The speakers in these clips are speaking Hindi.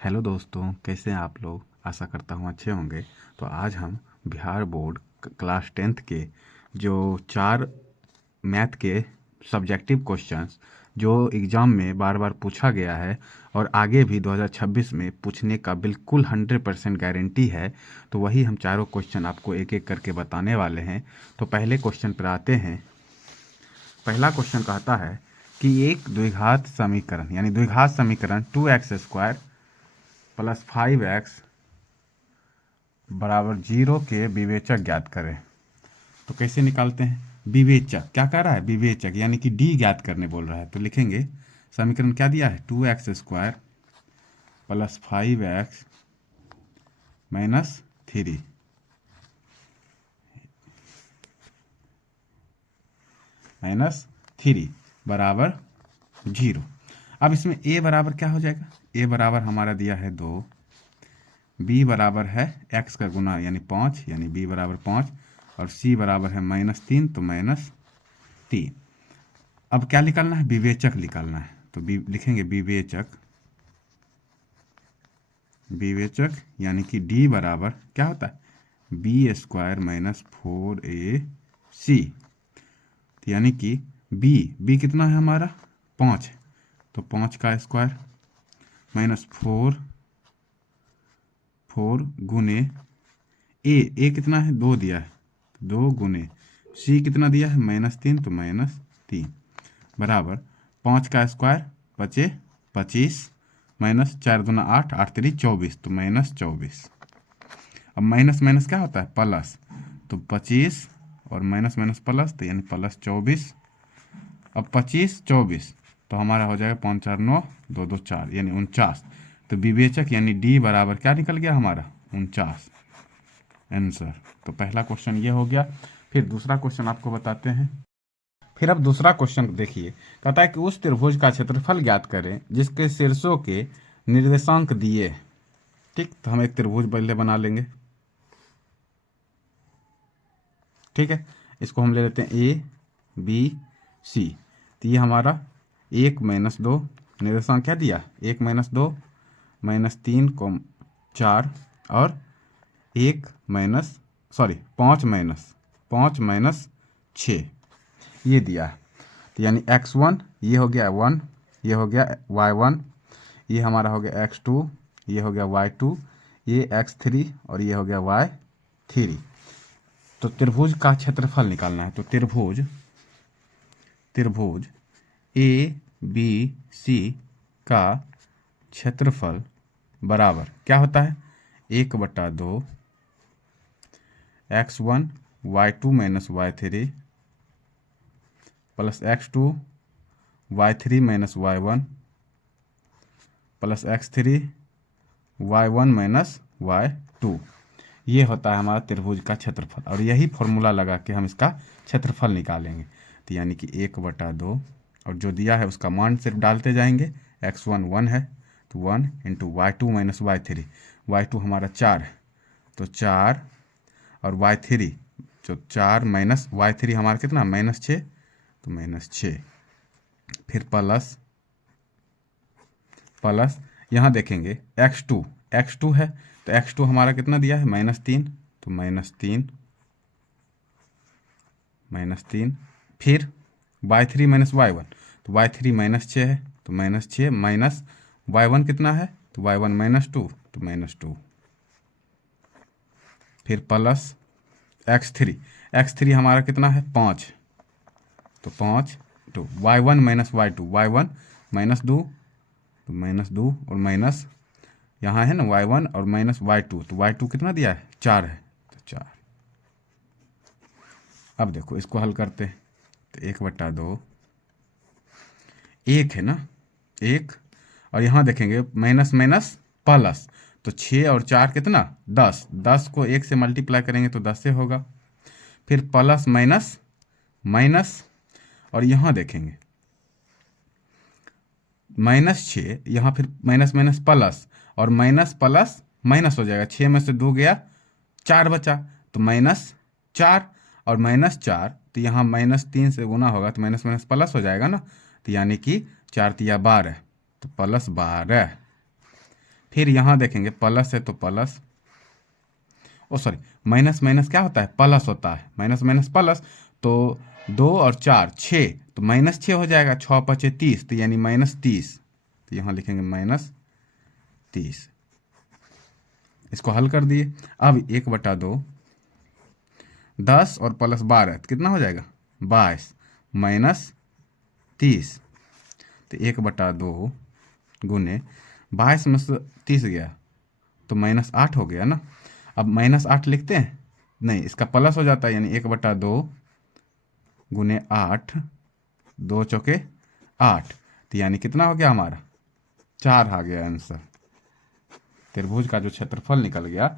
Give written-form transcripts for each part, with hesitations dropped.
हेलो दोस्तों, कैसे हैं आप लोग। आशा करता हूँ अच्छे होंगे। तो आज हम बिहार बोर्ड क्लास 10th के जो 4 मैथ के सब्जेक्टिव क्वेश्चंस जो एग्ज़ाम में बार बार पूछा गया है और आगे भी 2026 में पूछने का बिल्कुल 100% गारंटी है, तो वही हम चारों क्वेश्चन आपको एक एक करके बताने वाले हैं। तो पहले क्वेश्चन पर आते हैं। पहला क्वेश्चन कहता है कि एक द्विघात समीकरण यानी द्विघात समीकरण 2x² प्लस 5x बराबर 0 के विवेचक ज्ञात करें। तो कैसे निकालते हैं विवेचक? क्या कह रहा है? विवेचक यानी कि डी ज्ञात करने बोल रहा है। तो लिखेंगे समीकरण क्या दिया है, 2x² प्लस 5x माइनस 3 बराबर 0। अब इसमें a बराबर क्या हो जाएगा? a बराबर हमारा दिया है 2, b बराबर है x का गुना यानी 5 यानी b बराबर 5 और c बराबर है -3 तो -3। अब क्या निकालना है? विवेचक निकालना है। तो लिखेंगे विवेचक यानी कि d बराबर क्या होता है, b² माइनस 4ac। यानी कि b कितना है हमारा 5 है, तो 5 का स्क्वायर माइनस 4 गुने ए कितना है 2 दिया है, 2 गुने c कितना दिया है -3 तो -3 बराबर 5 का स्क्वायर बचे 25 माइनस 4 दूना 8, 8 3 24 तो -24। अब माइनस माइनस क्या होता है प्लस, तो 25 और माइनस माइनस प्लस तो यानी +24। अब 25 24 तो हमारा हो जाएगा 5 4 9 2 2 4 यानी 49। तो विवेचक यानी डी बराबर क्या निकल गया हमारा 49 आंसर। तो पहला क्वेश्चन ये हो गया। फिर दूसरा क्वेश्चन आपको बताते हैं। फिर अब दूसरा क्वेश्चन देखिए, कहता है कि उस त्रिभुज का क्षेत्रफल ज्ञात करें जिसके शीर्षों के निर्देशांक दिए। ठीक, तो हम एक त्रिभुज पहले बना लेंगे। ठीक है, इसको हम ले लेते हैं ए बी सी। तो ये हमारा 1 - 2 निर्देशांक क्या दिया, 1 - 2 -3 को 4 और 5 - 6 ये दिया है। तो यानी x1 ये हो गया 1, ये हो गया y1, ये हमारा हो गया x2, ये हो गया y2, ये x3 और ये हो गया y3। तो त्रिभुज का क्षेत्रफल निकालना है। तो त्रिभुज ए बी सी का क्षेत्रफल बराबर क्या होता है, 1/2 x1 y2 - y3 plus x2 y3 - y1 plus x3 y1 - y2। ये होता है हमारा त्रिभुज का क्षेत्रफल और यही फॉर्मूला लगा के हम इसका क्षेत्रफल निकालेंगे। तो यानी कि 1/2 और जो दिया है उसका मान सिर्फ डालते जाएंगे। x1 1 है तो 1 × y2 - y3, y2 हमारा 4 है तो 4 और y3 जो 4 माइनस y3 हमारा कितना -6 तो -6। फिर प्लस यहाँ देखेंगे x2 है तो x2 हमारा कितना दिया है -3 तो -3। फिर y3 - y1 तो y3 -6 है तो -6 माइनस y1 कितना है तो y1 -2 तो -2। फिर प्लस x3 हमारा कितना है 5 तो 5 तो y1 - y2 y1 -2 तो -2 और माइनस यहाँ है ना y1 और -y2 तो y2 कितना दिया है 4 है तो 4। अब देखो इसको हल करते हैं तो 1/2 1 है ना 1 और यहाँ देखेंगे माइनस माइनस प्लस तो 6 और 4 कितना 10 को 1 से मल्टीप्लाई करेंगे तो 10 से होगा। फिर प्लस माइनस माइनस और यहाँ देखेंगे -6 यहाँ फिर माइनस माइनस प्लस और माइनस प्लस माइनस हो जाएगा, 6 में से 2 गया 4 बचा तो -4 और -4 तो यहाँ -3 से गुना होगा तो माइनस माइनस प्लस हो जाएगा ना। तो यानी कि 4 × 3 = 12 तो +12। फिर यहाँ देखेंगे प्लस है तो प्लस, ओ सॉरी माइनस माइनस क्या होता है, प्लस होता है, माइनस माइनस प्लस, तो 2 और 4 6, तो -6 हो जाएगा, 6 पचे 30, तो यानी -30, तो यहाँ लिखेंगे -30। इसको हल कर दिए। अब 1/2 10 और प्लस 12 तो कितना हो जाएगा 22 -30, तो 1/2 गुने 22 में से 30 गया तो -8 हो गया ना। अब -8 लिखते हैं, नहीं इसका प्लस हो जाता है, यानी 1/2 गुने 8, 2 चौके 8, तो यानी कितना हो गया हमारा 4 आ गया आंसर। त्रिभुज का जो क्षेत्रफल निकल गया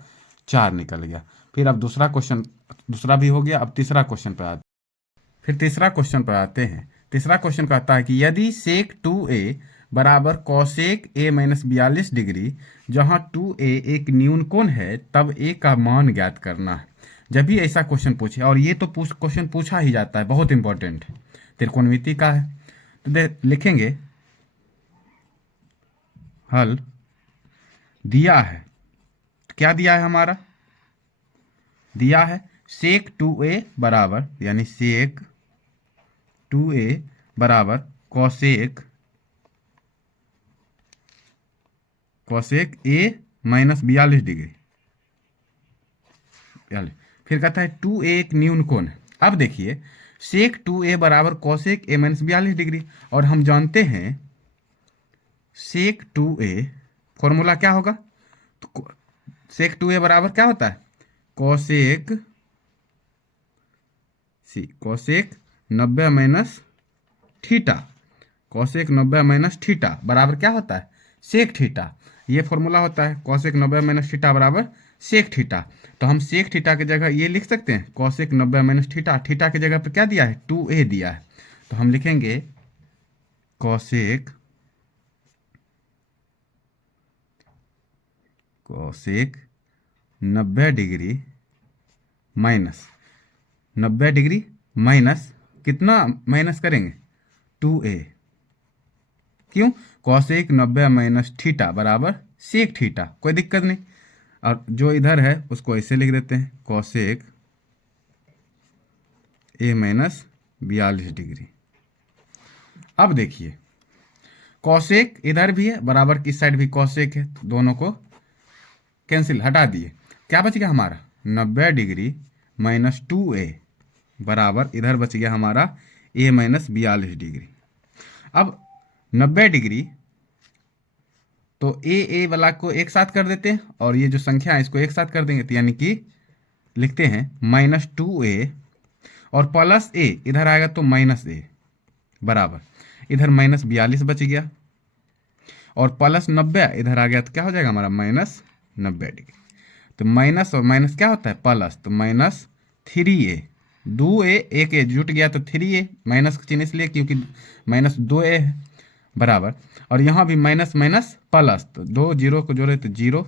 4 निकल गया। फिर अब दूसरा क्वेश्चन, दूसरा भी हो गया, अब तीसरा क्वेश्चन पर आते, फिर तीसरा क्वेश्चन पर आते हैं। तीसरा क्वेश्चन कहता है कि यदि सेक 2a बराबर कॉसेक a माइनस 42 डिग्री, जहां 2a एक न्यून कोण है, तब a का मान ज्ञात करना है। जब भी ऐसा क्वेश्चन पूछे, और ये तो क्वेश्चन पूछा ही जाता है, बहुत इंपॉर्टेंट है, त्रिकोणमिति का है, तो लिखेंगे हल दिया है, तो क्या दिया है हमारा, दिया है सेक 2a बराबर, यानी सेक 2a बराबर कॉसेक a माइनस 42 डिग्री। फिर कहता है 2a एक न्यून कोण है। अब देखिए सेक 2a बराबर कॉसेक a माइनस 42 डिग्री, और हम जानते हैं सेक 2a फॉर्मूला क्या होगा, तो सेक 2a बराबर क्या होता है, cosec 90 minus theta, cosec 90 minus theta बराबर क्या होता है, सेक थीटा। ये फॉर्मूला होता है कॉसेक 90 माइनस थीटा बराबर सेक थीटा। तो हम सेक थीटा की जगह ये लिख सकते हैं कॉसेक 90 माइनस थीटा, थीटा की जगह पर क्या दिया है 2a दिया है, तो हम लिखेंगे cosec 90 degree minus 90 degree minus कितना माइनस करेंगे 2a, क्यों, कॉसेक 90 माइनस थीटा बराबर सेक थीटा, कोई दिक्कत नहीं। और जो इधर है उसको ऐसे लिख देते हैं कॉसेक a माइनस 42 डिग्री। अब देखिए कॉसेक इधर भी है, बराबर की साइड भी कॉसेक है, तो दोनों को कैंसिल हटा दिए, क्या बच गया हमारा 90 डिग्री माइनस 2a बराबर, इधर बच गया हमारा a माइनस 42 डिग्री। अब 90 डिग्री तो ए वाला को एक साथ कर देते हैं, और ये जो संख्या है इसको एक साथ कर देंगे, तो यानी कि लिखते हैं -2a और प्लस a इधर आएगा तो -a बराबर, इधर -42 बच गया, और प्लस 90 इधर आ गया तो क्या हो जाएगा हमारा -90 डिग्री। तो माइनस और माइनस क्या होता है प्लस, तो -3a, 2a एक a जुट गया तो 3a, माइनस का चिन्ह इसलिए क्योंकि -2a है बराबर, और यहाँ भी माइनस माइनस प्लस, तो 2 जीरो को जोड़े तो 0,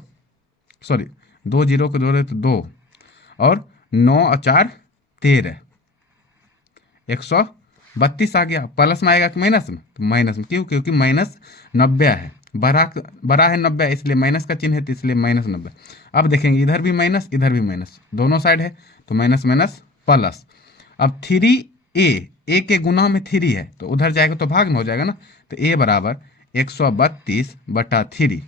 सॉरी 2 जीरो को जोड़े तो 2, और 9 और 4 13, 132 आ गया। प्लस में आएगा कि माइनस में, तो माइनस में, क्यों, क्योंकि -90 है, बड़ा है 90 इसलिए माइनस का चिन्ह है, तो इसलिए -90। अब देखेंगे इधर भी माइनस इधर भी माइनस, दोनों साइड है, तो माइनस माइनस प्लस। अब 3a के गुना में 3 है, तो उधर जाएगा तो भाग में हो जाएगा ना, तो a बराबर 132/3,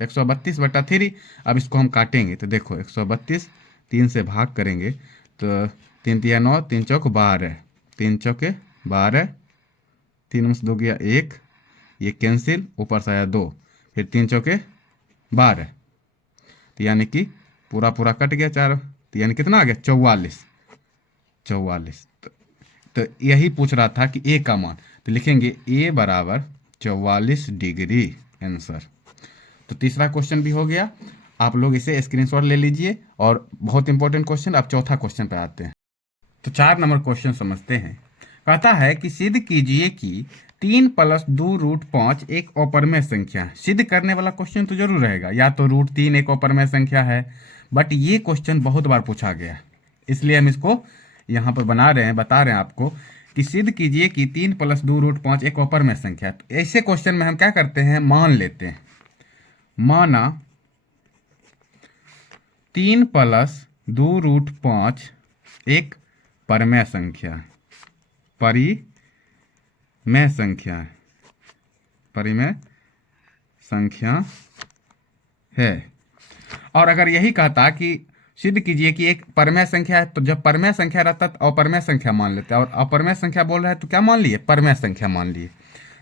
132/3। अब इसको हम काटेंगे, तो देखो 132 3 से भाग करेंगे तो 3 तिया 9, 3 चौक 12, 3 चौके 12, 3 में से 2 गया 1, ये कैंसिल, ऊपर से आया 2, फिर 3 चौके 12, तो यानी कि पूरा पूरा कट गया 4, तो यानी कितना आ गया 44। तो यही पूछ रहा था कि a का मान, तो लिखेंगे a बराबर 44 डिग्री आंसर। तो तीसरा क्वेश्चन भी हो गया, आप लोग इसे स्क्रीनशॉट ले लीजिए, और बहुत इंपॉर्टेंट क्वेश्चन। अब चौथा क्वेश्चन पे आते हैं। तो 4 नंबर क्वेश्चन समझते हैं। कहता है कि सिद्ध कीजिए कि 3 + 2√5 एक अपरमेय संख्या है। सिद्ध करने वाला क्वेश्चन तो जरूर रहेगा, या तो √3 एक अपरमेय संख्या है, बट ये क्वेश्चन बहुत बार पूछा गया है, इसलिए हम इसको यहाँ पर बना रहे हैं, बता रहे हैं आपको कि सिद्ध कीजिए कि 3 + 2√5 एक अपरमेय संख्या है। तो ऐसे क्वेश्चन में हम क्या करते हैं, मान लेते हैं, माना 3 + 2√5 एक परिमेय संख्या है। परिमेय संख्या है, परिमेय संख्या है। और अगर यही कहता कि सिद्ध कीजिए कि एक परिमेय संख्या है, तो जब परिमेय संख्या रहता है तो अपरिमेय संख्या मान लेते हैं, और अपरिमेय संख्या बोल रहा है तो क्या मान लिए? परिमेय संख्या मान लिए।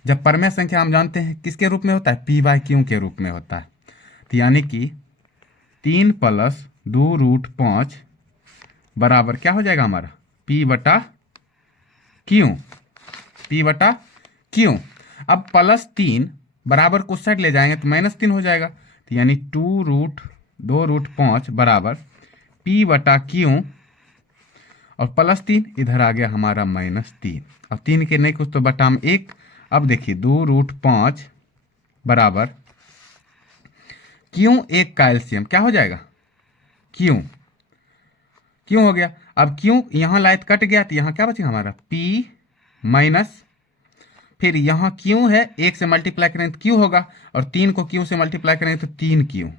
जब परिमेय संख्या हम जानते हैं किसके रूप में होता है? p/q के रूप में होता है। तो यानी कि 3 + 2√5 बराबर क्या हो जाएगा हमारा? p/q। p/q। अब +3 बराबर को साइड ले जाएंगे तो -3 हो जाएगा। तो यानी 2√5 बराबर p/q, और +3 इधर आ गया हमारा -3, और 3 के नहीं कुछ तो बटा में 1। अब देखिए 2√5 बराबर क्यों एक का एलसीएम क्या हो जाएगा? क्यों हो गया। अब क्यों यहाँ लायत कट गया तो यहाँ क्या बचेगा हमारा? p माइनस, फिर यहाँ क्यों है, 1 से मल्टीप्लाई करेंगे तो क्यों होगा, और 3 को क्यों से मल्टीप्लाई करेंगे तो 3q।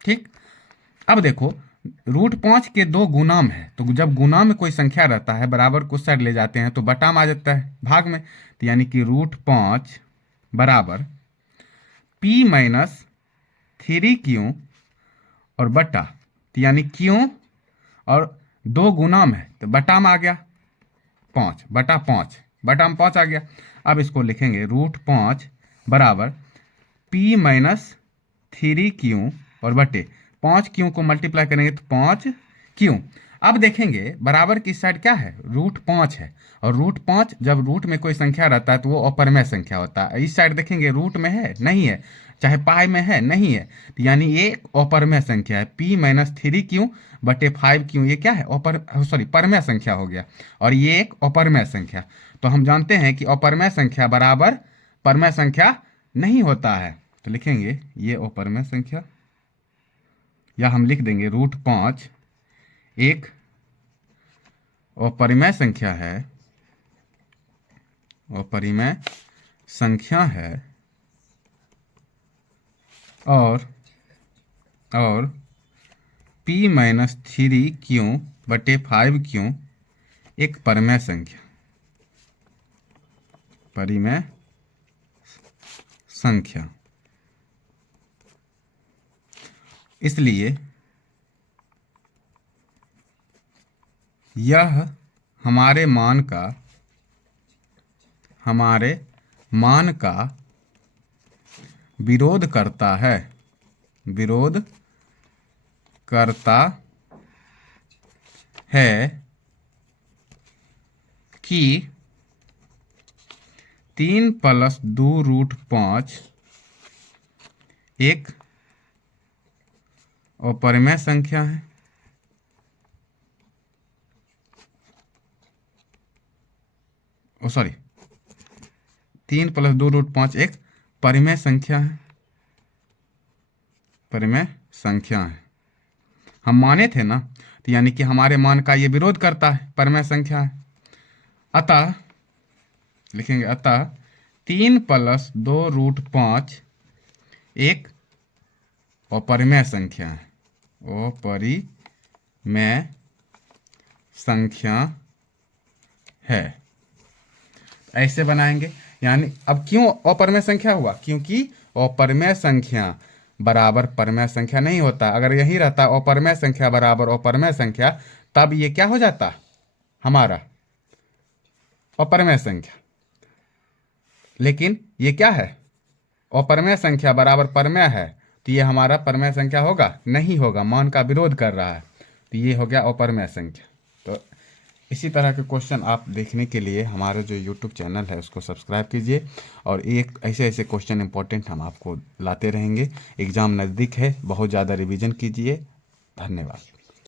ठीक। अब देखो √5 के 2 गुणाम है, तो जब गुणाम में कोई संख्या रहता है बराबर को साइड ले जाते हैं तो बटा में आ जाता है, भाग में। तो यानी कि √5 बराबर p - 3q और बटा, तो यानी क्यों और 2 गुणाम है तो बटा में आ गया 5 बटा 5, बटा में 5 आ गया। अब इसको लिखेंगे √5 बराबर p - 3q और बटे 5q को मल्टीप्लाई करेंगे तो 5q। अब देखेंगे बराबर की साइड क्या है? √5 है, और √5 जब रूट में कोई संख्या रहता है तो वो अपरिमेय संख्या होता है। इस साइड देखेंगे रूट में है नहीं है, चाहे पाई में है नहीं है, तो यानी ये अपरिमेय संख्या है। p - 3q बटे 5q ये क्या है? परिमेय संख्या हो गया, और ये एक अपरिमेय संख्या। तो हम जानते हैं कि अपरिमेय संख्या बराबर परिमेय संख्या नहीं होता है, तो लिखेंगे ये अपरिमेय संख्या, या हम लिख देंगे √5 एक अपरिमेय संख्या है, अपरिमेय संख्या है, और p - 3q बटे 5q एक परिमेय संख्या, परिमेय संख्या। इसलिए यह हमारे मान का विरोध करता है, विरोध करता है कि 3 + 2√5 एक अपरिमेय संख्या है, 3 + 2√5 एक परिमेय संख्या है, परिमेय संख्या है। हम माने थे ना, तो यानी कि हमारे मान का ये विरोध करता है, परिमेय संख्या है। अतः लिखेंगे अतः 3 + 2√5 एक अपरिमेय संख्या है, अपरिमेय संख्या है। ऐसे बनाएंगे। यानी अब क्यों अपरिमेय संख्या हुआ? क्योंकि अपरिमेय संख्या बराबर परिमेय संख्या नहीं होता। अगर यही रहता अपरिमेय संख्या बराबर अपरिमेय संख्या, तब ये क्या हो जाता हमारा? अपरिमेय संख्या। लेकिन ये क्या है? अपरिमेय संख्या बराबर परिमेय है, तो ये हमारा परिमेय संख्या होगा? नहीं होगा, मान का विरोध कर रहा है, तो ये हो गया अपरिमेय संख्या। तो इसी तरह के क्वेश्चन आप देखने के लिए हमारा जो YouTube चैनल है उसको सब्सक्राइब कीजिए, और एक ऐसे क्वेश्चन इंपॉर्टेंट हम आपको लाते रहेंगे। एग्ज़ाम नज़दीक है, बहुत ज़्यादा रिवीजन कीजिए। धन्यवाद।